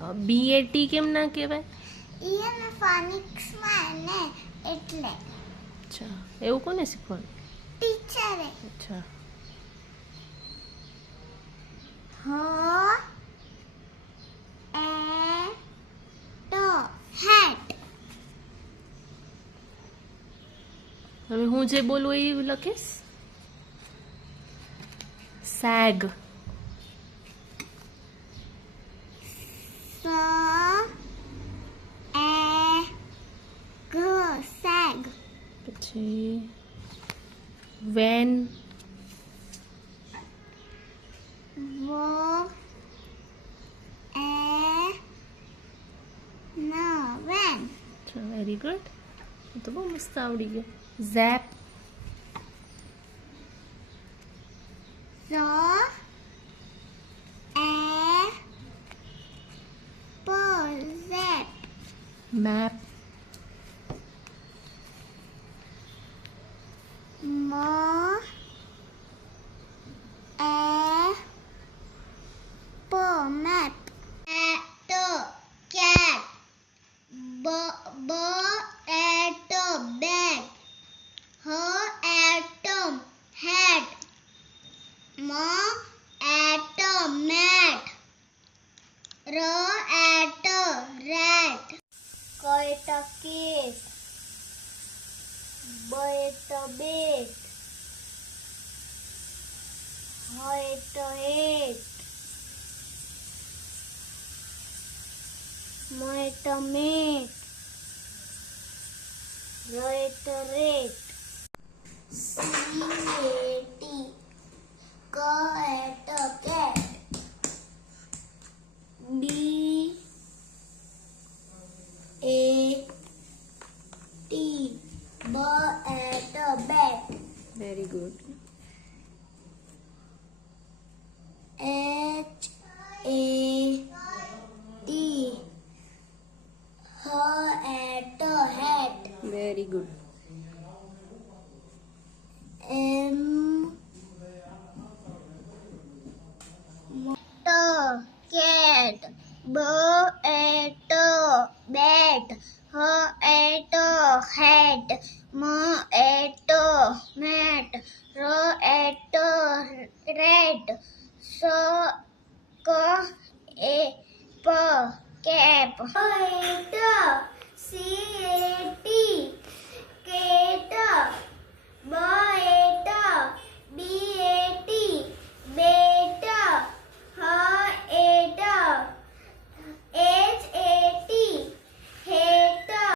BAT કેમ ના કહેવાય? ઈ અને ફોનિક્સમાં ને એટલે અચ્છા, એવું કોને શીખવાનું? ટીચરે. અચ્છા, હ એ તો હેટ. હવે હું જે બોલું એ લખીશ. સેગ. સ એ ગ સેગ. પછી વેન. વ એ ન વેન. અચ્છા, વેરી ગુડ. તો બહુ મસ્ત આવડી ગયું. ઝેપ. ઝ એ પ ઝેપ. Map. M a p map. At cat. B at bag. H at hat. M at mat. R at rat. C at cat. B at bat. H at hat. M at mat. R at rat. C A T. C at cat. B A T. B at bat. Very good. H A T. H at hat. Very good. M t cat. B at bat. H at hat. M at mat. R at rate. સ ક એ પ cap. At C A